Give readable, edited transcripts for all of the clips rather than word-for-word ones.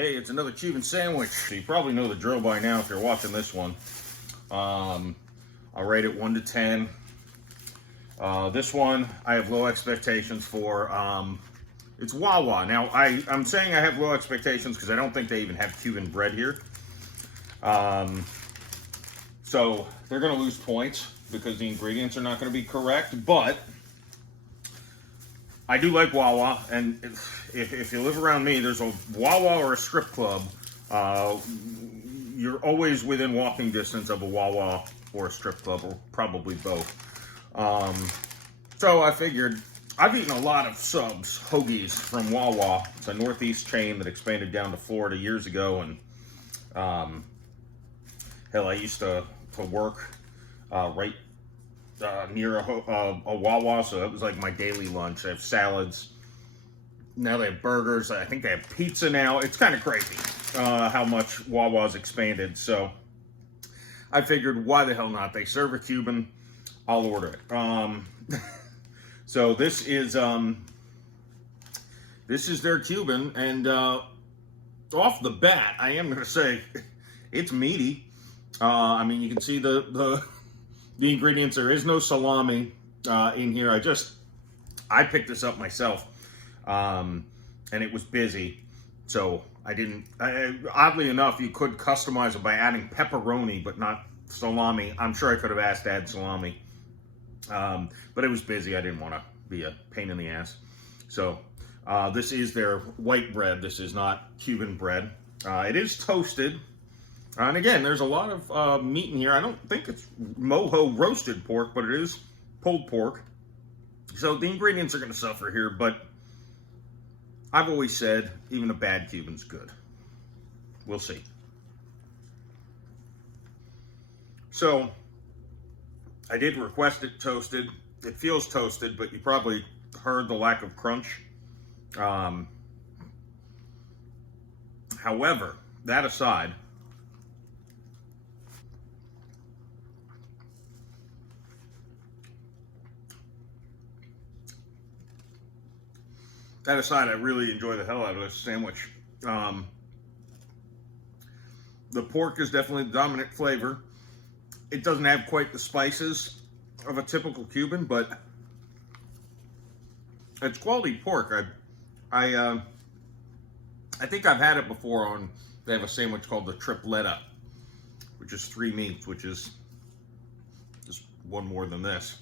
Hey, it's another Cuban sandwich. So you probably know the drill by now if you're watching this one. I'll rate it 1 to 10. This one I have low expectations for. It's Wawa. Now, I'm saying I have low expectations because I don't think they even have Cuban bread here. So they're going to lose points because the ingredients are not going to be correct. But I do like Wawa, and if you live around me, there's a Wawa or a strip club. You're always within walking distance of a Wawa or a strip club, or probably both. So I figured, I've eaten a lot of subs, hoagies from Wawa. It's a Northeast chain that expanded down to Florida years ago, and hell, I used to work right near a Wawa, so that was like my daily lunch. I have salads. Now they have burgers. I think they have pizza now. It's kind of crazy how much Wawa's expanded. So I figured, why the hell not? They serve a Cuban. I'll order it. So this is their Cuban, and off the bat, I am going to say it's meaty. I mean, you can see the ingredients. There is no salami in here. I picked this up myself, and it was busy, so I didn't. Oddly enough, you could customize it by adding pepperoni, but not salami. I'm sure I could have asked to add salami, but it was busy. I didn't want to be a pain in the ass. So this is their white bread. This is not Cuban bread. It is toasted. And again, there's a lot of meat in here. I don't think it's mojo roasted pork, but it is pulled pork. So the ingredients are going to suffer here, but I've always said even a bad Cuban's good. We'll see. So I did request it toasted. It feels toasted, but you probably heard the lack of crunch. However, that aside, I really enjoy the hell out of this sandwich. The pork is definitely the dominant flavor. It doesn't have quite the spices of a typical Cuban, but it's quality pork. I think I've had it before they have a sandwich called the tripletta, which is 3 meats, which is just one more than this.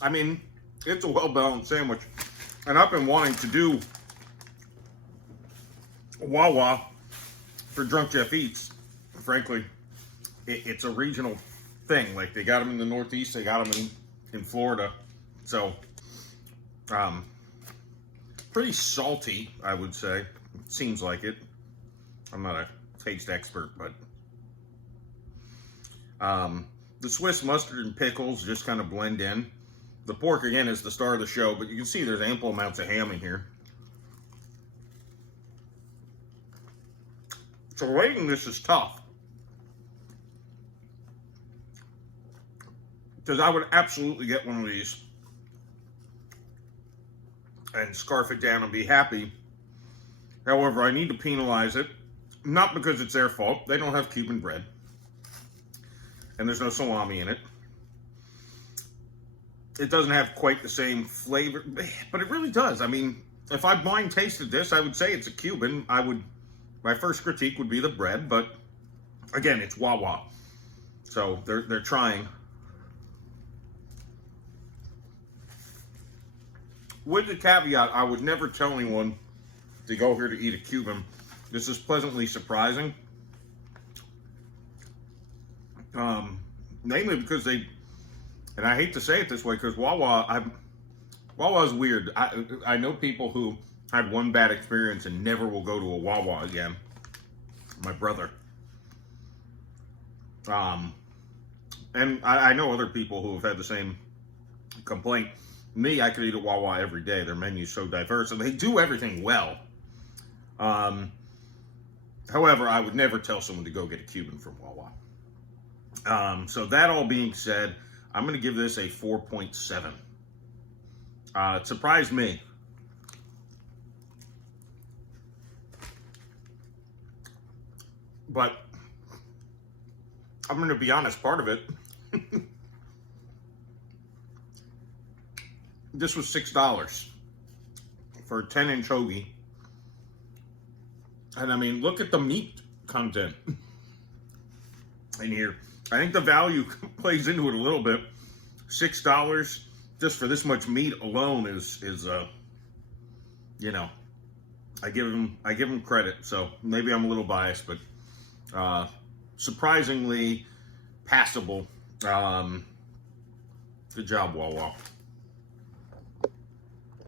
I mean, it's a well-balanced sandwich, and I've been wanting to do Wawa for Drunk Jeff Eats. Frankly, it's a regional thing. Like, they got them in the Northeast, they got them in Florida. So, pretty salty, I would say. It seems like it. I'm not a taste expert, but the Swiss mustard and pickles just kind of blend in. The pork, again, is the star of the show, but you can see there's ample amounts of ham in here. So rating this is tough, because I would absolutely get one of these and scarf it down and be happy. However, I need to penalize it, not because it's their fault. They don't have Cuban bread, and there's no salami in it. It doesn't have quite the same flavor, but it really does. I mean, if I blind tasted this, I would say it's a Cuban. My first critique would be the bread, but again, it's Wawa. So they're trying. With the caveat, I would never tell anyone to go here to eat a Cuban. This is pleasantly surprising. Mainly because and I hate to say it this way, because Wawa's weird. I know people who had one bad experience and never will go to a Wawa again. My brother. And I know other people who have had the same complaint. Me, I could eat at Wawa every day. Their menu's so diverse, and they do everything well. However, I would never tell someone to go get a Cuban from Wawa. So that all being said, I'm going to give this a 4.7. It surprised me. But I'm going to be honest, part of it, this was $6 for a 10-inch hoagie. And I mean, look at the meat content in here. I think the value plays into it a little bit. $6 just for this much meat alone is you know, I give him credit. So maybe I'm a little biased, but surprisingly passable. Good job, Wawa.